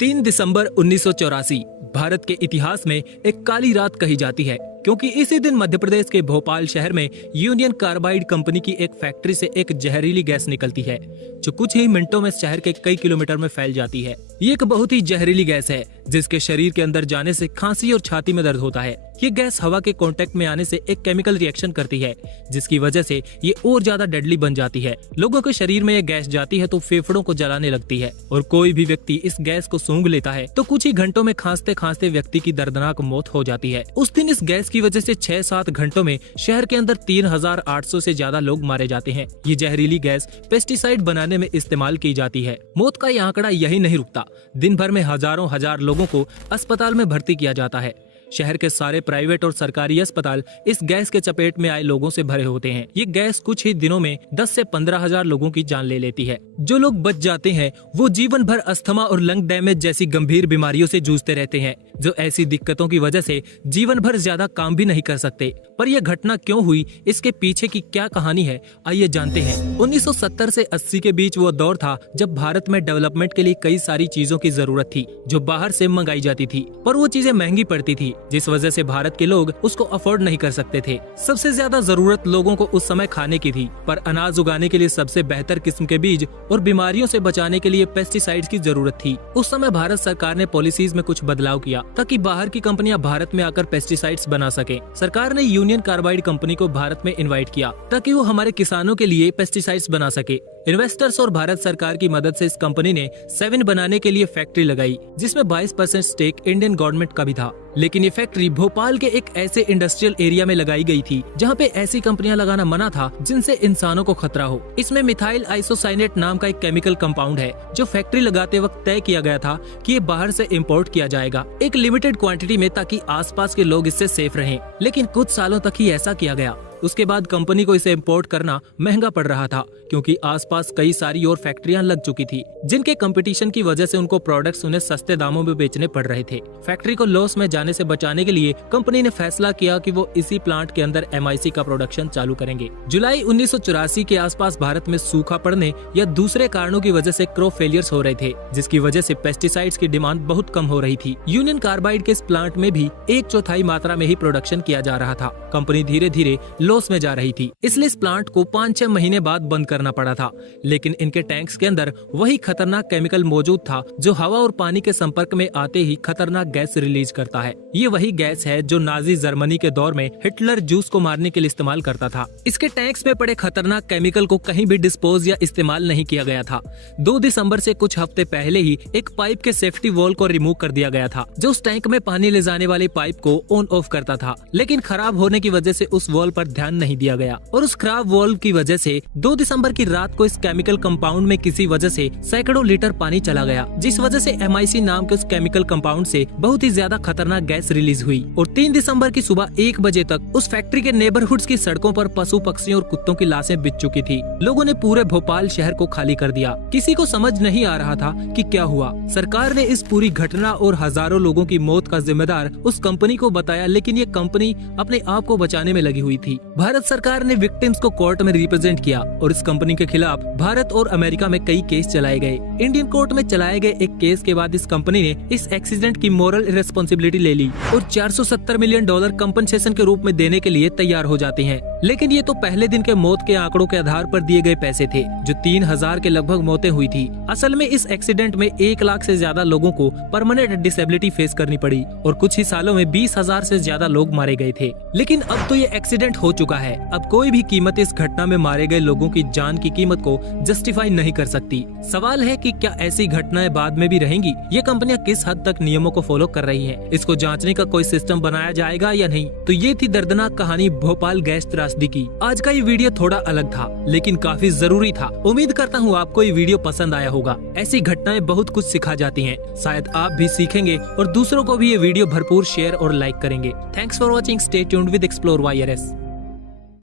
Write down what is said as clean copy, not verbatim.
3 दिसंबर 1984 भारत के इतिहास में एक काली रात कही जाती है, क्योंकि इसी दिन मध्य प्रदेश के भोपाल शहर में यूनियन कार्बाइड कंपनी की एक फैक्ट्री से एक जहरीली गैस निकलती है, जो कुछ ही मिनटों में शहर के कई किलोमीटर में फैल जाती है। ये एक बहुत ही जहरीली गैस है, जिसके शरीर के अंदर जाने से खांसी और छाती में दर्द होता है। ये गैस हवा के कांटेक्ट में आने से एक केमिकल रिएक्शन करती है, जिसकी वजह से ये और ज्यादा डेडली बन जाती है। लोगों के शरीर में ये गैस जाती है तो फेफड़ों को जलाने लगती है, और कोई भी व्यक्ति इस गैस को सूंघ लेता है तो कुछ ही घंटों में खांसते खांसते व्यक्ति की दर्दनाक मौत हो जाती है। उस दिन इस गैस की वजह से 6-7 घंटों में शहर के अंदर 3800 से ज्यादा लोग मारे जाते हैं। ये जहरीली गैस पेस्टिसाइड बनाने में इस्तेमाल की जाती है। मौत का ये आंकड़ा यही नहीं रुकता, दिन भर में हजारों हजार लोगों को अस्पताल में भर्ती किया जाता है। शहर के सारे प्राइवेट और सरकारी अस्पताल इस गैस के चपेट में आए लोगों से भरे होते हैं। ये गैस कुछ ही दिनों में 10 से 15 हजार लोगों की जान ले लेती है। जो लोग बच जाते हैं वो जीवन भर अस्थमा और लंग डैमेज जैसी गंभीर बीमारियों से जूझते रहते हैं, जो ऐसी दिक्कतों की वजह से जीवन भर ज्यादा काम भी नहीं कर सकते। पर यह घटना क्यों हुई, इसके पीछे की क्या कहानी है, आइए जानते हैं। 1970 से 80 के बीच वो दौर था जब भारत में डेवलपमेंट के लिए कई सारी चीजों की जरूरत थी, जो बाहर से मंगाई जाती थी, पर वो चीजें महंगी पड़ती थी, जिस वजह से भारत के लोग उसको अफोर्ड नहीं कर सकते थे। सबसे ज्यादा जरूरत लोगों को उस समय खाने की थी, पर अनाज उगाने के लिए सबसे बेहतर किस्म के बीज और बीमारियों से बचाने के लिए पेस्टिसाइड्स की जरूरत थी। उस समय भारत सरकार ने पॉलिसीज में कुछ बदलाव किया ताकि बाहर की कंपनियां भारत में आकर पेस्टिसाइड्स बना सके। सरकार ने यूनियन कार्बाइड कंपनी को भारत में इनवाइट किया ताकि वो हमारे किसानों के लिए पेस्टिसाइड्स बना सके। इन्वेस्टर्स और भारत सरकार की मदद से इस कंपनी ने 7 बनाने के लिए फैक्ट्री लगाई, जिसमें 22% स्टेक इंडियन गवर्नमेंट का भी था। लेकिन ये फैक्ट्री भोपाल के एक ऐसे इंडस्ट्रियल एरिया में लगाई गई थी जहाँ पे ऐसी कंपनियां लगाना मना था जिनसे इंसानों को खतरा हो। इसमें मिथाइल आइसोसाइनेट नाम का एक केमिकल कंपाउंड है, जो फैक्ट्री लगाते वक्त तय किया गया था कि ये बाहर से इम्पोर्ट किया जाएगा एक लिमिटेड क्वांटिटी में, ताकि आसपास के लोग इससे सेफ रहें। लेकिन कुछ सालों तक ही ऐसा किया गया। उसके बाद कंपनी को इसे इंपोर्ट करना महंगा पड़ रहा था, क्योंकि आसपास कई सारी और फैक्ट्रियां लग चुकी थी, जिनके कंपटीशन की वजह से उनको प्रोडक्ट्स उन्हें सस्ते दामों में बेचने पड़ रहे थे। फैक्ट्री को लॉस में जाने से बचाने के लिए कंपनी ने फैसला किया कि वो इसी प्लांट के अंदर MIC का प्रोडक्शन चालू करेंगे। जुलाई 1984 के आसपास भारत में सूखा पड़ने या दूसरे कारणों की वजह से क्रॉप फेलियर्स हो रहे थे, जिसकी वजह से पेस्टिसाइड्स की डिमांड बहुत कम हो रही थी। यूनियन कार्बाइड के इस प्लांट में भी 1/4 मात्रा में ही प्रोडक्शन किया जा रहा था। कंपनी धीरे धीरे लॉस में जा रही थी, इसलिए इस प्लांट को 5-6 महीने बाद बंद करना पड़ा था। लेकिन इनके टैंक्स के अंदर वही खतरनाक केमिकल मौजूद था, जो हवा और पानी के संपर्क में आते ही खतरनाक गैस रिलीज करता है। ये वही गैस है जो नाजी जर्मनी के दौर में हिटलर जूस को मारने के लिए इस्तेमाल करता था। इसके टैंक्स में पड़े खतरनाक केमिकल को कहीं भी डिस्पोज या इस्तेमाल नहीं किया गया था। 2 दिसंबर से कुछ हफ्ते पहले ही एक पाइप के सेफ्टी वॉल को रिमूव कर दिया गया था, जो उस टैंक में पानी ले जाने वाली पाइप को ऑन ऑफ करता था। लेकिन खराब होने की वजह से उस वॉल पर ध्यान नहीं दिया गया, और उस खराब वॉल्व की वजह से 2 दिसंबर की रात को इस केमिकल कंपाउंड में किसी वजह से सैकड़ों लीटर पानी चला गया, जिस वजह से MIC नाम के उस केमिकल कंपाउंड से बहुत ही ज्यादा खतरनाक गैस रिलीज हुई। और 3 दिसंबर की सुबह 1 बजे तक उस फैक्ट्री के नेबरहुड्स की सड़कों पर पशु पक्षियों और कुत्तों की लाशें बिछ चुकी थी। लोगों ने पूरे भोपाल शहर को खाली कर दिया। किसी को समझ नहीं आ रहा था कि क्या हुआ। सरकार ने इस पूरी घटना और हजारों लोगों की मौत का जिम्मेदार उस कंपनी को बताया, लेकिन ये कंपनी अपने आप को बचाने में लगी हुई थी। भारत सरकार ने विक्टिम्स को कोर्ट में रिप्रेजेंट किया और इस कंपनी के खिलाफ भारत और अमेरिका में कई केस चलाए गए। इंडियन कोर्ट में चलाए गए एक केस के बाद इस कंपनी ने इस एक्सीडेंट की मोरल रिस्पॉन्सिबिलिटी ले ली और $470 मिलियन कंपनसेशन के रूप में देने के लिए तैयार हो जाते हैं। लेकिन ये तो पहले दिन के मौत के आंकड़ों के आधार पर दिए गए पैसे थे, जो 3000 के लगभग मौतें हुई थी। असल में इस एक्सीडेंट में 1 लाख से ज्यादा लोगों को परमानेंट डिसेबिलिटी फेस करनी पड़ी और कुछ ही सालों में 20,000 से ज्यादा लोग मारे गए थे। लेकिन अब तो ये एक्सीडेंट हो चुका है। अब कोई भी कीमत इस घटना में मारे गए लोगों की जान की कीमत को जस्टिफाई नहीं कर सकती। सवाल है कि क्या ऐसी घटनाएं बाद में भी रहेंगी? ये कंपनियां किस हद तक नियमों को फॉलो कर रही हैं? इसको जांचने का कोई सिस्टम बनाया जाएगा या नहीं? तो ये थी दर्दनाक कहानी भोपाल गैस त्रासदी की। आज का ये वीडियो थोड़ा अलग था, लेकिन काफी जरूरी था। उम्मीद करता हूँ आपको ये वीडियो पसंद आया होगा। ऐसी घटनाएं बहुत कुछ सिखा जाती हैं। शायद आप भी सीखेंगे और दूसरों को भी ये वीडियो भरपूर शेयर और लाइक करेंगे। Thanks for watching. Stay tuned with explore YRS।